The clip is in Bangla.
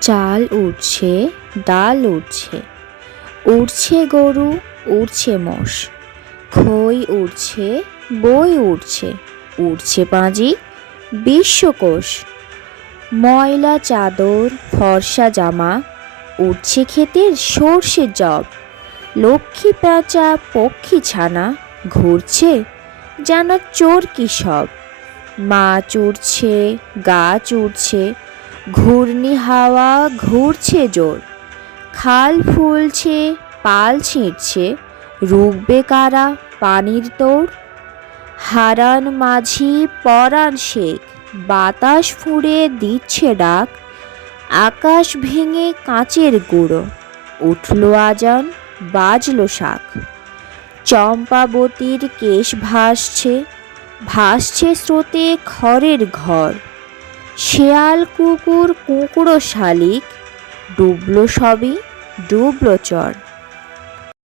চাল উঠছে, ডাল উঠছে, উড়ছে গরু, উড়ছে মোষ, খই উড়ছে, বই উড়ছে, উড়ছে পাঁজি, বিশ্বকোষ। ময়লা চাদর, ফর্সা জামা, উঠছে ক্ষেতের সর্ষে জব। লক্ষ্মী পেঁচা, পক্ষী ছানা, ঘুরছে যেন চোরকি সব। মাছ উড়ছে, গাছ উড়ছে, ঘূর্ণি হাওয়া ঘুরছে জোর। খাল ফুলছে, পাল ছিঁড়ছে, রুখবে কারা পানির তোড়। হারান মাঝি পরাণ শেখ, বাতাস ফুঁড়ে দিচ্ছে ডাক। আকাশ ভেঙে কাঁচের গুঁড়ো, উঠল আজান, বাজল শাঁখ। চম্পাবতীর কেশ ভাসছে, ভাসছে স্রোতে খড়ের ঘর। শেয়াল কুকুর কুঁকড়ো শালিক, ডুবলো সবই, ডুবলো চর।